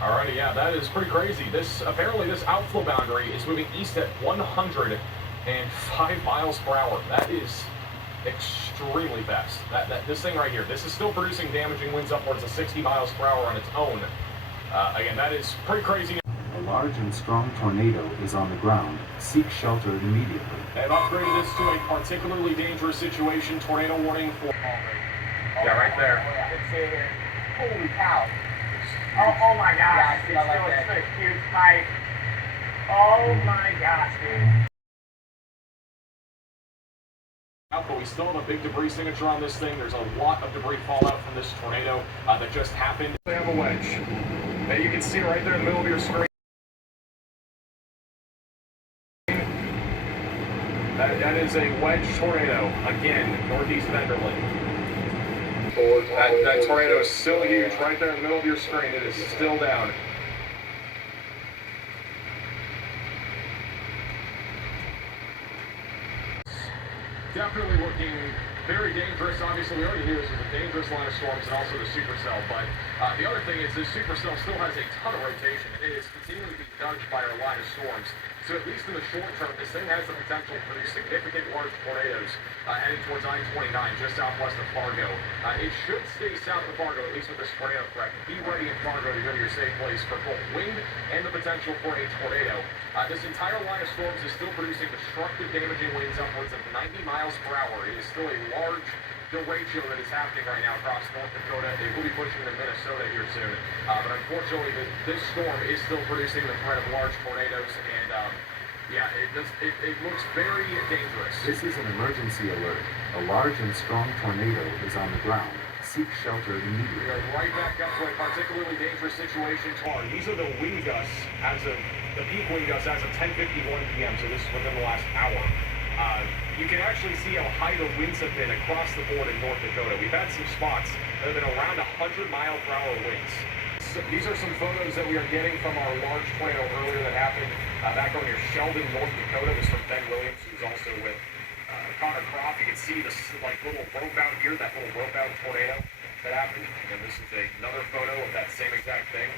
Alrighty, yeah, that is pretty crazy. Apparently this outflow boundary is moving east at 105 miles per hour. That is extremely fast. This thing right here, this is still producing damaging winds upwards of 60 miles per hour on its own. Again, that is pretty crazy. A large and strong tornado is on the ground. Seek shelter immediately. They've upgraded this to a particularly dangerous situation. Tornado warning for... Yeah, right there. Let's see here. Holy cow. Oh my gosh. It's still a huge pipe. Oh my gosh, dude. But we still have a big debris signature on this thing. There's a lot of debris fallout from this tornado that just happened. They have a wedge. You can see it right there in the middle of your screen. That is a wedge tornado, again, northeast of Enderlin. That tornado is still huge, right there in the middle of your screen. It is still down. Definitely looking very dangerous. Obviously, we already knew this was a dangerous line of storms and also the supercell, but the other thing is this supercell still has a ton of rotation, and it is continuing to be nudged by our line of storms. So at least in the short term, this thing has the potential to produce significant large tornadoes heading towards I-29, just southwest of Fargo. It should stay south of Fargo, at least with this tornado threat. Be ready in Fargo to go to your safe place for both wind and the potential for a tornado. This entire line of storms is still producing destructive, damaging winds upwards of 90 miles per hour. It is still a large derecho that is happening right now across North Dakota. It will be pushing to Minnesota here soon. But unfortunately, this storm is still producing the threat of large tornadoes, and yeah, it looks very dangerous. This is an emergency alert. A large and strong tornado is on the ground. Seek shelter immediately. We are right back up to a particularly dangerous situation. These are the wind gusts the peak wind gusts as of 10:51 p.m. So this is within the last hour. You can actually see how high the winds have been across the board in North Dakota. We've had some spots that have been around 100-mile-per-hour winds. So these are some photos that we are getting from our large tornado earlier that happened back over near Sheldon, North Dakota. This is from Ben Williams, who's also with Connor Croft. You can see this little rope out here, that little rope out tornado that happened. And this is another photo of that same exact thing.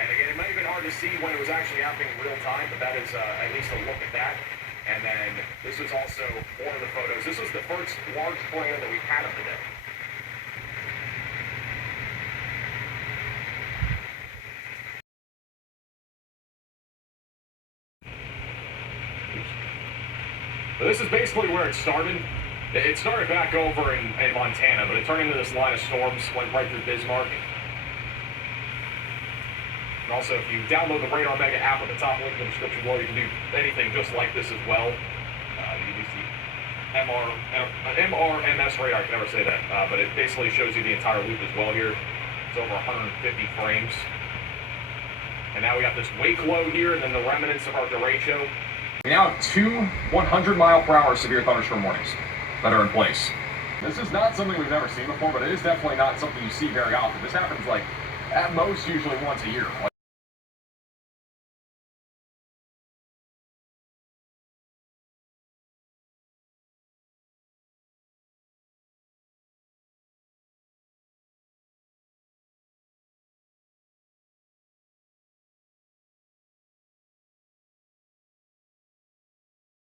And again, it might have been hard to see when it was actually happening in real time, but that is at least a look at that. And then this was also one of the photos. This was the first large tornado that we've had of the day. So this is basically where it started. It started back over in Montana, but it turned into this line of storms, went right through Bismarck. And also, if you download the Radar Mega app at the top link in the description below, you can do anything just like this as well. You can use the MRMS radar, I can never say that, but it basically shows you the entire loop as well here. It's over 150 frames. And now we got this wake low here, and then the remnants of our derecho. We now have two 100-mile-per-hour severe thunderstorm warnings that are in place. This is not something we've never seen before, but it is definitely not something you see very often. This happens at most usually once a year.